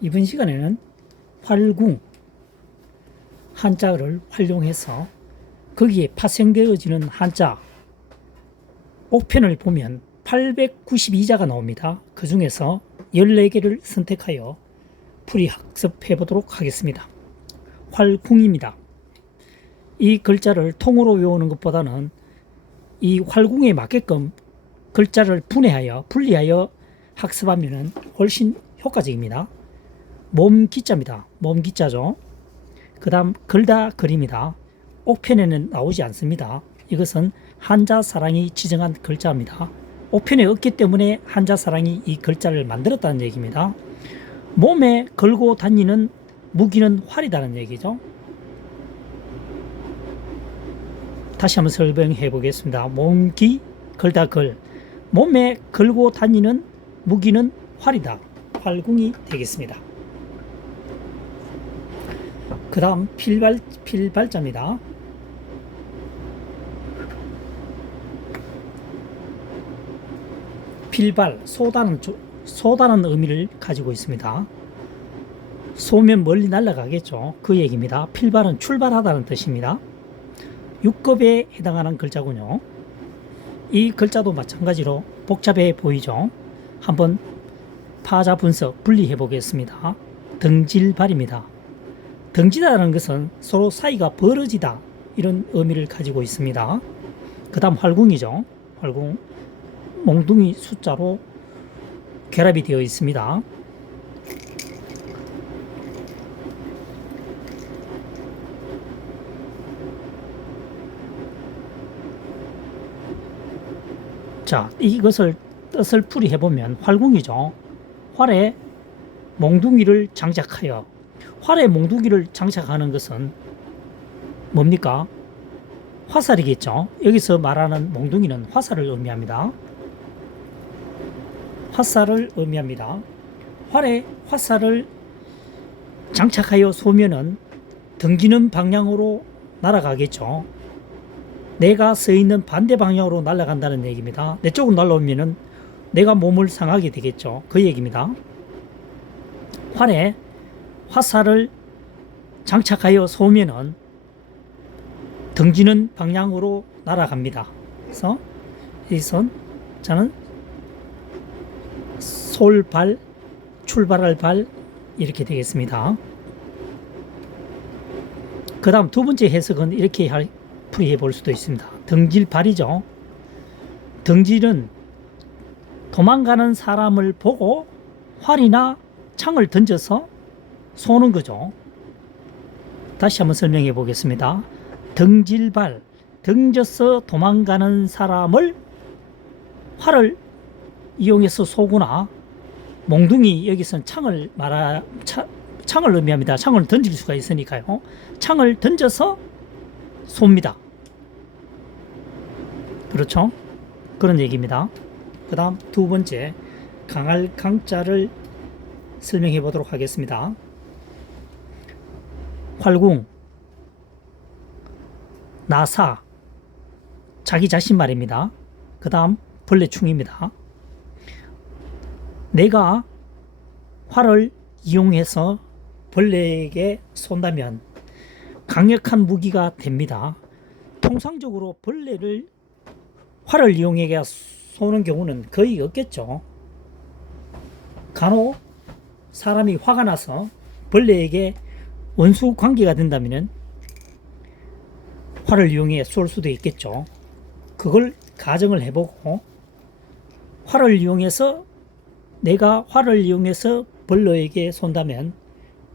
이번 시간에는 활궁 한자를 활용해서 거기에 파생되어지는 한자 옥편을 보면 892자가 나옵니다. 그 중에서 14개를 선택하여 풀이 학습해 보도록 하겠습니다. 활궁입니다. 이 글자를 통으로 외우는 것보다는 이 활궁에 맞게끔 글자를 분리하여 학습하면 훨씬 효과적입니다. 몸기자입니다. 몸기자죠. 그 다음 글다 글입니다. 옥편에는 나오지 않습니다. 이것은 한자사랑이 지정한 글자입니다. 옥편에 없기 때문에 한자사랑이 이 글자를 만들었다는 얘기입니다. 몸에 걸고 다니는 무기는 활이라는 얘기죠. 다시 한번 설명해 보겠습니다. 몸기, 걸다 글. 몸에 걸고 다니는 무기는 활이다. 활궁이 되겠습니다. 그 다음 필발자입니다. 필발, 쏘다는 의미를 가지고 있습니다. 쏘면 멀리 날아가겠죠. 그 얘기입니다. 필발은 출발하다는 뜻입니다. 6급에 해당하는 글자군요. 이 글자도 마찬가지로 복잡해 보이죠. 한번 파자 분석 분리해 보겠습니다. 등질발입니다. 등지다라는 것은 서로 사이가 벌어지다 이런 의미를 가지고 있습니다. 그 다음 활궁이죠. 활궁 몽둥이 숫자로 결합이 되어 있습니다. 자, 이것을 뜻을 풀이해 보면 활궁이죠. 활에 몽둥이를 장착하여 활에 몽둥이를 장착하는 것은 뭡니까? 화살이겠죠. 여기서 말하는 몽둥이는 화살을 의미합니다. 화살을 의미합니다. 활에 화살을 장착하여 쏘면은 등지는 방향으로 날아가겠죠. 내가 서 있는 반대 방향으로 날아간다는 얘기입니다. 내 쪽으로 날아오면은 내가 몸을 상하게 되겠죠. 그 얘기입니다. 활에 화살을 장착하여 쏘면은 등지는 방향으로 날아갑니다. 그래서 여기서 저는 솔발, 출발할 발 이렇게 되겠습니다. 그 다음 두 번째 해석은 이렇게 풀이해 볼 수도 있습니다. 등질발이죠. 등질은 도망가는 사람을 보고 활이나 창을 던져서 쏘는 거죠. 다시 한번 설명해 보겠습니다. 등질발, 던져서 도망가는 사람을 활을 이용해서 쏘거나 몽둥이 여기서는 창을 의미합니다. 창을 던질 수가 있으니까요. 창을 던져서 쏩니다. 그렇죠? 그런 얘기입니다. 그 다음 두 번째 강할 강자를 설명해 보도록 하겠습니다. 활궁, 나사, 자기 자신 말입니다. 그 다음 벌레충입니다. 내가 활을 이용해서 벌레에게 쏜다면 강력한 무기가 됩니다. 통상적으로 벌레를 활을 이용해 쏘는 경우는 거의 없겠죠. 간혹 사람이 화가 나서 벌레에게 원수 관계가 된다면 활을 이용해 쏠 수도 있겠죠. 그걸 가정을 해보고 내가 활을 이용해서 벌레에게 쏜다면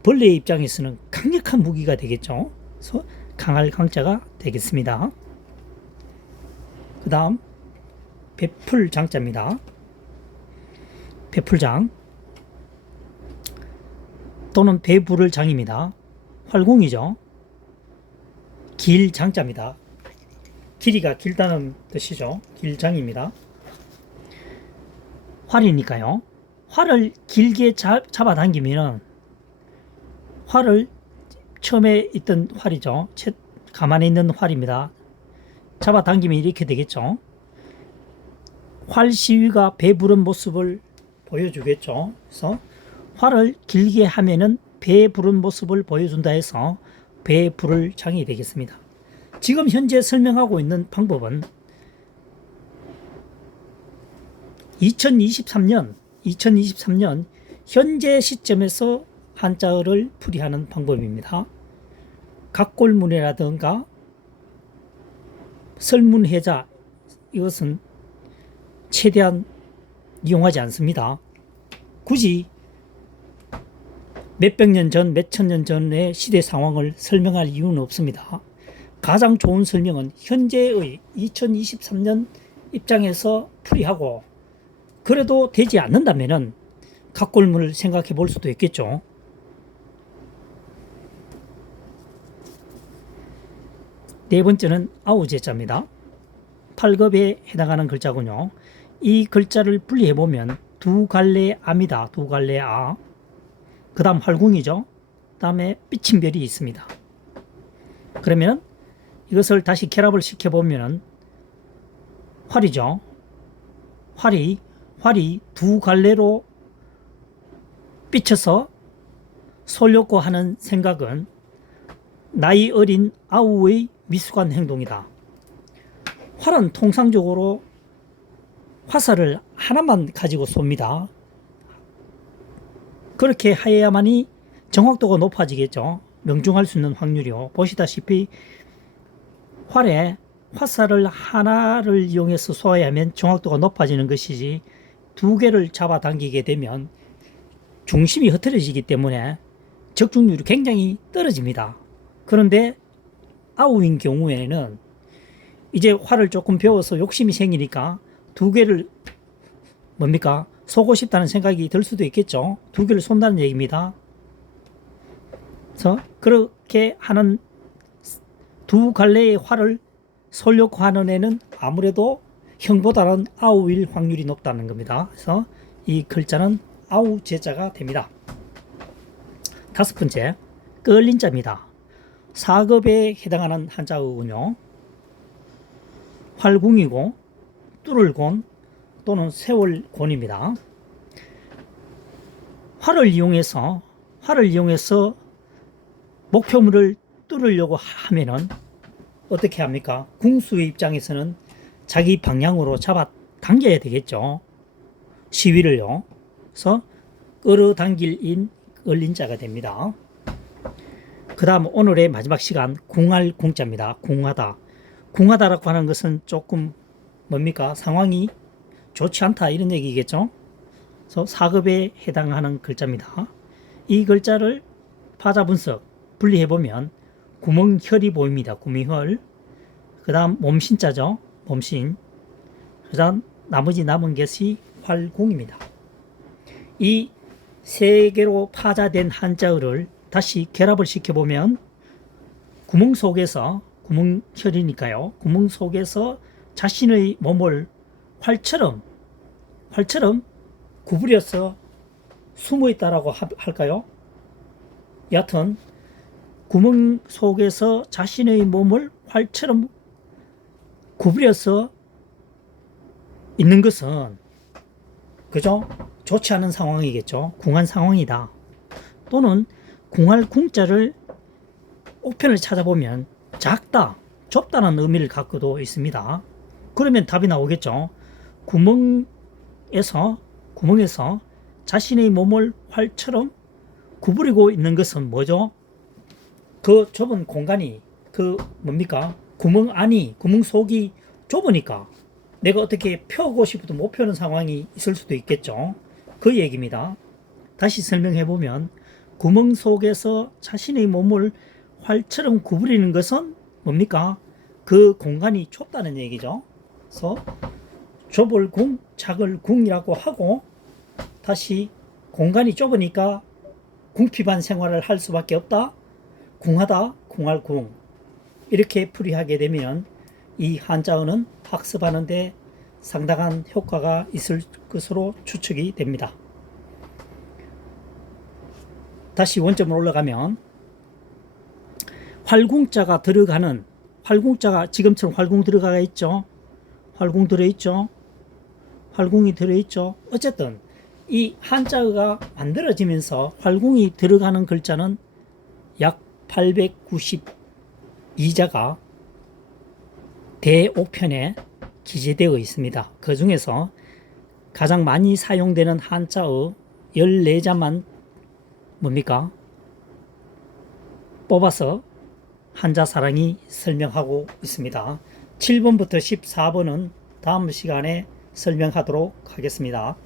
벌레의 입장에서는 강력한 무기가 되겠죠. 그래서 강할 강자가 되겠습니다. 그 다음 배풀장자입니다. 배풀장 또는 배부를 장입니다. 활궁이죠. 길장자입니다. 길이가 길다는 뜻이죠. 길장입니다. 활이니까요. 활을 길게 잡아당기면 활을 처음에 있던 활이죠. 가만히 있는 활입니다. 잡아당기면 이렇게 되겠죠. 활 시위가 배부른 모습을 보여주겠죠. 그래서 활을 길게 하면은 배 부른 모습을 보여준다 해서 배 부를 장이 되겠습니다. 지금 현재 설명하고 있는 방법은 2023년 현재 시점에서 한자어를 풀이하는 방법입니다. 각골문해라든가 설문해자 이것은 최대한 이용하지 않습니다. 굳이 몇백 년 전, 몇천 년 전의 시대 상황을 설명할 이유는 없습니다. 가장 좋은 설명은 현재의 2023년 입장에서 풀이하고, 그래도 되지 않는다면은 각골문을 생각해 볼 수도 있겠죠. 네 번째는 아우제자입니다. 8급에 해당하는 글자군요. 이 글자를 분리해 보면 두 갈래 아입니다. 두 갈래 아. 그 다음 활궁이죠. 그 다음에 삐침별이 있습니다. 그러면 이것을 다시 결합을 시켜보면 활이죠. 활이 두 갈래로 삐쳐서 쏠려고 하는 생각은 나이 어린 아우의 미숙한 행동이다. 활은 통상적으로 화살을 하나만 가지고 쏩니다. 그렇게 해야만이 정확도가 높아지겠죠. 명중할 수 있는 확률이요. 보시다시피 활에 화살을 하나를 이용해서 쏘아야 하면 정확도가 높아지는 것이지, 두 개를 잡아당기게 되면 중심이 흐트러지기 때문에 적중률이 굉장히 떨어집니다. 그런데 아우인 경우에는 이제 활을 조금 배워서 욕심이 생기니까 두 개를 쏘고 싶다는 생각이 들 수도 있겠죠. 두 개를 쏜다는 얘기입니다. 그래서 그렇게 하는 두 갈래의 활을 쏘려고 하는 애는 아무래도 형보다는 아우일 확률이 높다는 겁니다. 그래서 이 글자는 아우 제자가 됩니다. 다섯 번째, 끌린자입니다. 4급에 해당하는 한자어군요. 활궁이고 뚫을곤 또는 세월곤입니다. 활을 이용해서 목표물을 뚫으려고 하면은 어떻게 합니까? 궁수의 입장에서는 자기 방향으로 잡아 당겨야 되겠죠. 시위를요. 그래서 끌어당길인 끌린자가 됩니다. 그 다음 오늘의 마지막 시간, 궁할 궁자입니다. 궁하다라고 하는 것은 조금 상황이 좋지 않다 이런 얘기겠죠. 그래서 4급에 해당하는 글자입니다. 이 글자를 파자 분석 분리해 보면 구멍혈이 보입니다. 구멍혈. 그 다음 몸신자죠. 몸신. 그 다음 나머지 남은 것이 활궁입니다. 이 세 개로 파자된 한자어를 다시 결합을 시켜보면 구멍 속에서, 구멍혈이니까요. 구멍 속에서 자신의 몸을 활처럼 구부려서 숨어 있다라고 할까요? 여하튼 구멍 속에서 자신의 몸을 활처럼 구부려서 있는 것은 그죠? 좋지 않은 상황이겠죠. 궁한 상황이다. 또는 궁할 궁자를 옥편을 찾아보면 작다, 좁다는 의미를 갖고도 있습니다. 그러면 답이 나오겠죠. 구멍에서 자신의 몸을 활처럼 구부리고 있는 것은 뭐죠? 그 좁은 공간이 구멍 속이 좁으니까 내가 어떻게 펴고 싶어도 못 펴는 상황이 있을 수도 있겠죠. 그 얘기입니다. 다시 설명해 보면 구멍 속에서 자신의 몸을 활처럼 구부리는 것은 그 공간이 좁다는 얘기죠. 그래서 좁을 궁, 작을 궁이라고 하고, 다시 공간이 좁으니까 궁핍한 생활을 할 수밖에 없다. 궁하다, 궁할 궁. 이렇게 풀이하게 되면 이 한자어는 학습하는 데 상당한 효과가 있을 것으로 추측이 됩니다. 다시 원점으로 올라가면 활궁자가 지금처럼 활궁 들어가 있죠. 활궁이 들어있죠. 어쨌든 이 한자어가 만들어지면서 활궁이 들어가는 글자는 약 892자가 대옥편에 기재되어 있습니다. 그 중에서 가장 많이 사용되는 한자어 14자만 뭡니까? 뽑아서 한자사랑이 설명하고 있습니다. 7번부터 14번은 다음 시간에 설명하도록 하겠습니다.